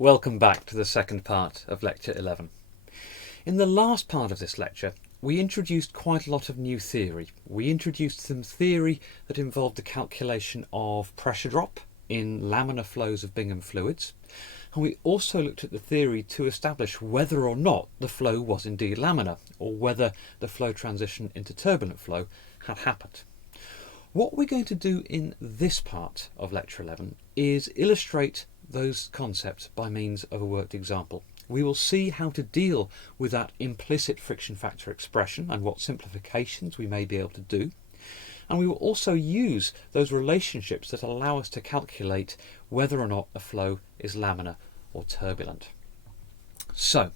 Welcome back to the second part of Lecture 11. In the last part of this lecture, we introduced quite a lot of new theory. We introduced some theory that involved the calculation of pressure drop in laminar flows of Bingham fluids, and we also looked at the theory to establish whether or not the flow was indeed laminar, or whether the flow transition into turbulent flow had happened. What we're going to do in this part of Lecture 11 is illustrate those concepts by means of a worked example. We will see how to deal with that implicit friction factor expression and what simplifications we may be able to do. And we will also use those relationships that allow us to calculate whether or not a flow is laminar or turbulent. So,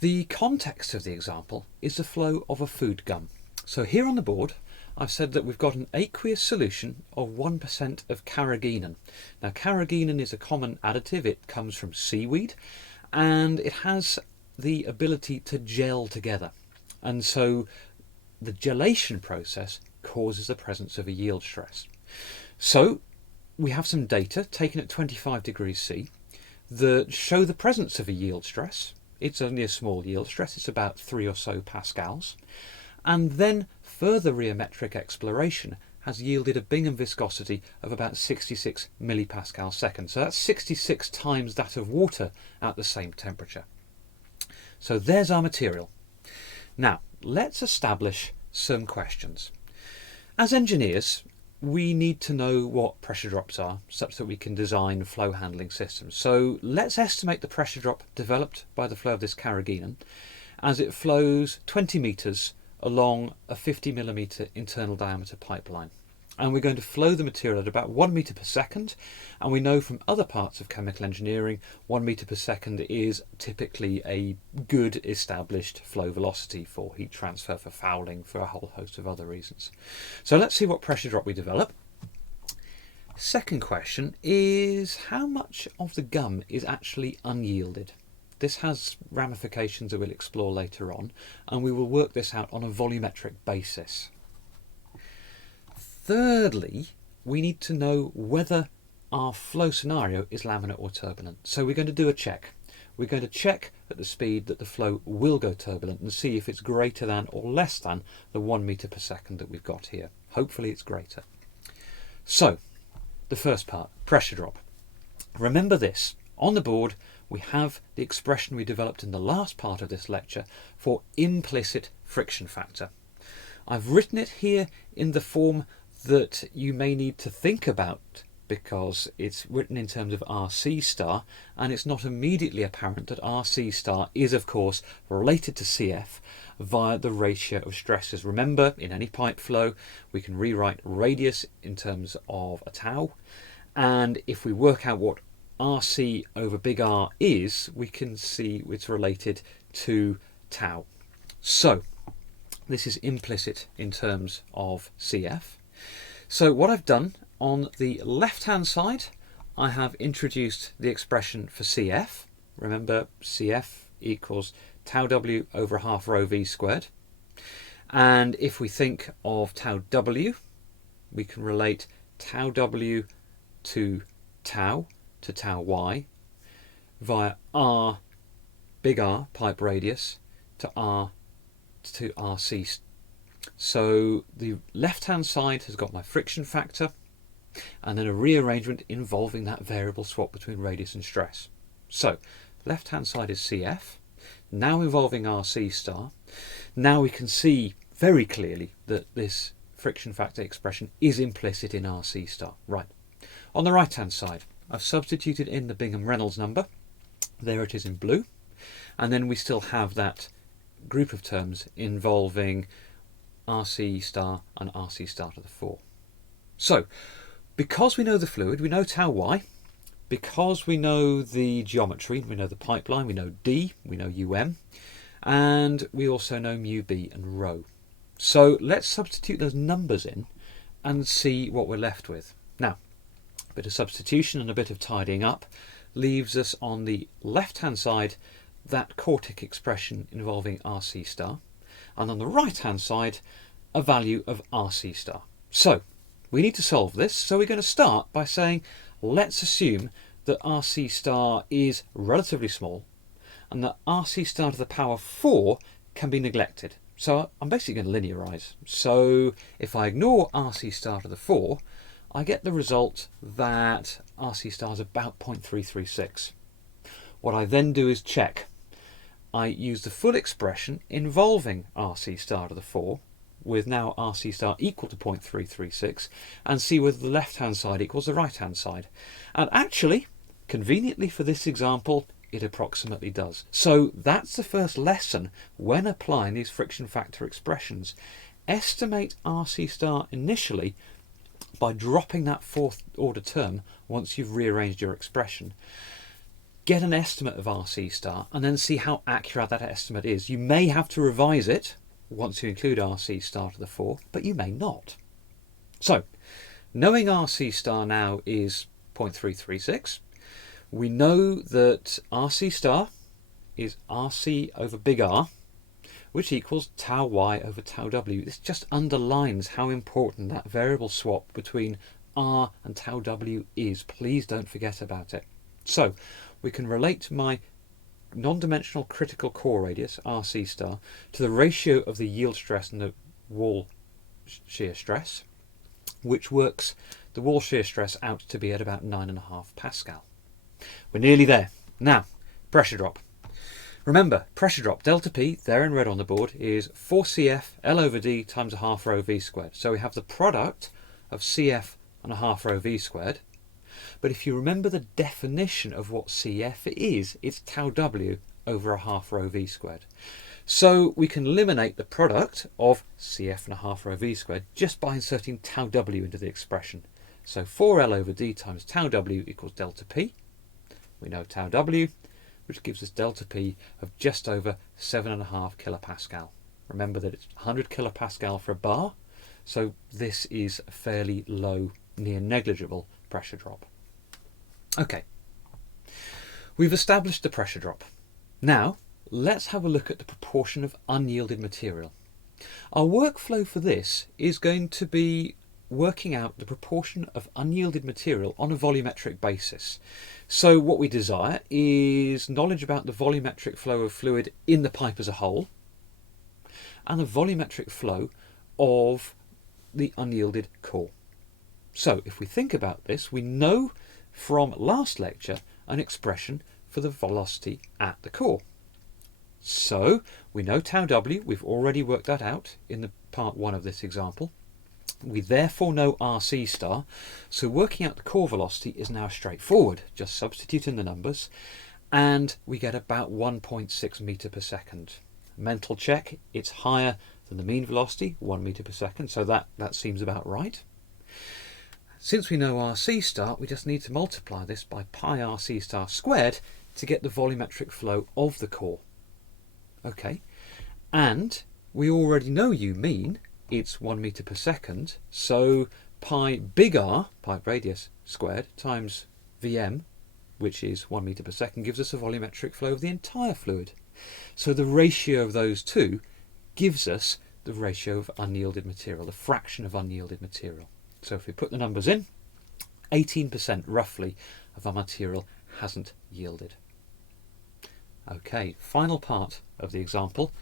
the context of the example is the flow of a food gum. So here on the board, I've said that we've got an aqueous solution of 1% of carrageenan. Now, carrageenan is a common additive. It comes from seaweed and it has the ability to gel together. And so the gelation process causes the presence of a yield stress. So we have some data taken at 25 degrees C that show the presence of a yield stress. It's only a small yield stress. It's about 3 or so pascals. And then further rheometric exploration has yielded a Bingham viscosity of about 66 millipascal second. So that's 66 times that of water at the same temperature. So there's our material. Now, let's establish some questions. As engineers, we need to know what pressure drops are such that we can design flow handling systems. So let's estimate the pressure drop developed by the flow of this carrageenan as it flows 20 metres along a 50 millimetre internal diameter pipeline. And we're going to flow the material at about 1 metre per second, and we know from other parts of chemical engineering 1 metre per second is typically a good established flow velocity for heat transfer, for fouling, for a whole host of other reasons. So let's see what pressure drop we develop. Second question is, how much of the gum is actually unyielded? This has ramifications that we'll explore later on, and we will work this out on a volumetric basis. Thirdly, we need to know whether our flow scenario is laminar or turbulent. So we're going to do a check. We're going to check at the speed that the flow will go turbulent and see if it's greater than or less than the 1 metre per second that we've got here. Hopefully it's greater. So, the first part, pressure drop. Remember this, on the board we have the expression we developed in the last part of this lecture for implicit friction factor. I've written it here in the form that you may need to think about because it's written in terms of RC star, and it's not immediately apparent that RC star is of course related to CF via the ratio of stresses. Remember, in any pipe flow we can rewrite radius in terms of a tau, and if we work out what RC over big R is, we can see it's related to tau. So this is implicit in terms of CF. So what I've done on the left hand side, I have introduced the expression for CF. Remember, CF equals tau W over half rho V squared. And if we think of tau W, we can relate tau W to tau Y via R, big R, pipe radius, to RC. So the left hand side has got my friction factor and then a rearrangement involving that variable swap between radius and stress. So left hand side is CF, now involving RC star. Now we can see very clearly that this friction factor expression is implicit in RC star. Right. On the right hand side, I've substituted in the Bingham Reynolds number. There it is in blue. And then we still have that group of terms involving RC star and RC star to the 4. So, because we know the fluid, we know tau Y. Because we know the geometry, we know the pipeline, we know D, we know UM. And we also know mu B and rho. So let's substitute those numbers in and see what we're left with. Now, a bit of substitution and a bit of tidying up leaves us on the left hand side that quartic expression involving RC star, and on the right hand side a value of RC star. So we need to solve this, so we're going to start by saying let's assume that RC star is relatively small and that RC star to the power 4 can be neglected. So I'm basically going to linearise. So if I ignore RC star to the 4, I get the result that RC star is about 0.336. What I then do is check. I use the full expression involving RC star to the 4, with now RC star equal to 0.336, and see whether the left-hand side equals the right-hand side. And actually, conveniently for this example, it approximately does. So that's the first lesson when applying these friction factor expressions. Estimate RC star initially by dropping that fourth order term once you've rearranged your expression. Get an estimate of RC star and then see how accurate that estimate is. You may have to revise it once you include RC star to the 4, but you may not. So, knowing RC star now is 0.336, we know that RC star is RC over big R, which equals tau y over tau w. This just underlines how important that variable swap between R and tau w is. Please don't forget about it. So, we can relate my non-dimensional critical core radius, RC star, to the ratio of the yield stress and the wall shear stress, which works the wall shear stress out to be at about 9.5 Pascal. We're nearly there. Now, pressure drop. Remember, pressure drop, delta P, there in red on the board, is 4Cf L over D times a half rho V squared. So we have the product of Cf and a half rho V squared. But if you remember the definition of what Cf is, it's tau W over a half rho V squared. So we can eliminate the product of Cf and a half rho V squared just by inserting tau W into the expression. So 4L over D times tau W equals delta P. We know tau W, which gives us delta P of just over 7.5 kilopascal. Remember that it's 100 kilopascal for a bar, so this is a fairly low, near negligible pressure drop. Okay, we've established the pressure drop. Now, let's have a look at the proportion of unyielded material. Our workflow for this is going to be working out the proportion of unyielded material on a volumetric basis. So what we desire is knowledge about the volumetric flow of fluid in the pipe as a whole and the volumetric flow of the unyielded core. So if we think about this, we know from last lecture an expression for the velocity at the core. So we know tau W, we've already worked that out in the part 1 of this example. We therefore know RC star, so working out the core velocity is now straightforward. Just substitute in the numbers and we get about 1.6 meter per second. Mental check, it's higher than the mean velocity, 1 meter per second, so that seems about right. Since we know RC star, we just need to multiply this by pi RC star squared to get the volumetric flow of the core. Okay, and we already know U mean, it's 1 meter per second, so pi big R, pipe radius squared, times Vm, which is 1 meter per second, gives us a volumetric flow of the entire fluid. So the ratio of those two gives us the ratio of unyielded material, the fraction of unyielded material. So if we put the numbers in, 18% roughly of our material hasn't yielded. Okay, final part of the example.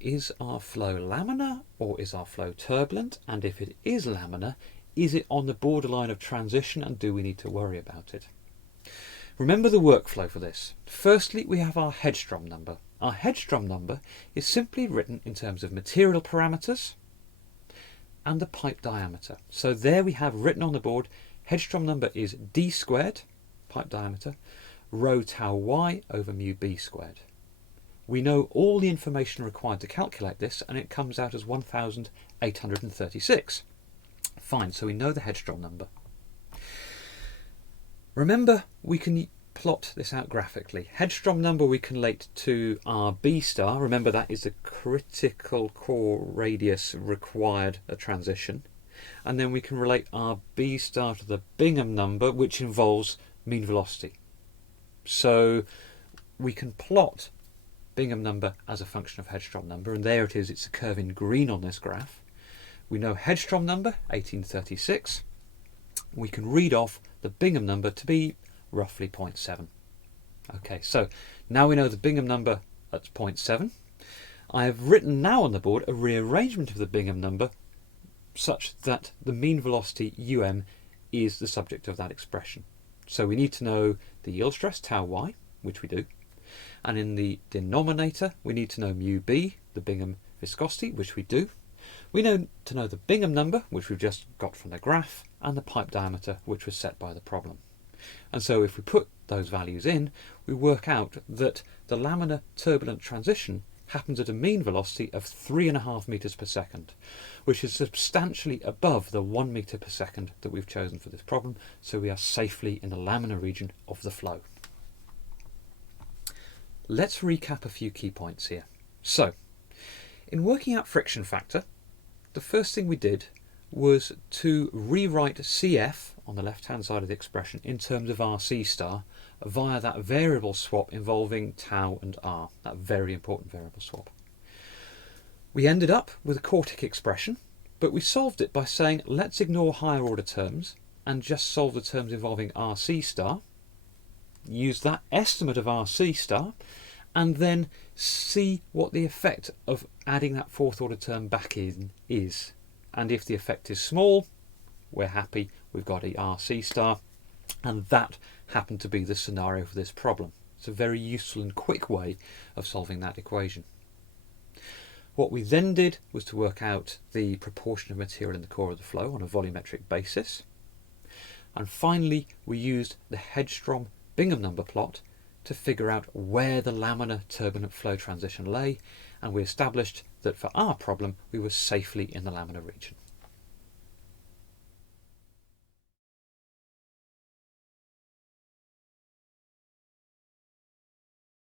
Is our flow laminar or is our flow turbulent? And if it is laminar, is it on the borderline of transition and do we need to worry about it? Remember the workflow for this. Firstly, we have our Hedstrom number. Our Hedstrom number is simply written in terms of material parameters and the pipe diameter. So there we have written on the board, Hedstrom number is d squared, pipe diameter, rho tau y over mu b squared. We know all the information required to calculate this and it comes out as 1836. Fine, so we know the Hedstrom number. Remember, we can plot this out graphically. Hedstrom number we can relate to our B star. Remember that is the critical core radius required a transition. And then we can relate our B star to the Bingham number, which involves mean velocity. So we can plot Bingham number as a function of Hedstrom number, and there it is, it's a curve in green on this graph. We know Hedstrom number, 1836. We can read off the Bingham number to be roughly 0.7. Okay, so now we know the Bingham number at 0.7. I have written now on the board a rearrangement of the Bingham number such that the mean velocity um is the subject of that expression. So we need to know the yield stress tau y, which we do, and in the denominator we need to know mu b, the Bingham viscosity, which we do. We need to know the Bingham number, which we've just got from the graph, and the pipe diameter, which was set by the problem. And so if we put those values in, we work out that the laminar turbulent transition happens at a mean velocity of 3.5 meters per second, which is substantially above the 1 meter per second that we've chosen for this problem, so we are safely in the laminar region of the flow. Let's recap a few key points here. So, in working out friction factor, the first thing we did was to rewrite CF on the left-hand side of the expression in terms of RC star via that variable swap involving tau and r, that very important variable swap. We ended up with a quartic expression, but we solved it by saying let's ignore higher order terms and just solve the terms involving RC star, use that estimate of RC star, and then see what the effect of adding that fourth order term back in is. And if the effect is small, we're happy, we've got a RC star, and that happened to be the scenario for this problem. It's a very useful and quick way of solving that equation. What we then did was to work out the proportion of material in the core of the flow on a volumetric basis. And finally, we used the Hedstrom Bingham number plot to figure out where the laminar turbulent flow transition lay, and we established that for our problem we were safely in the laminar region.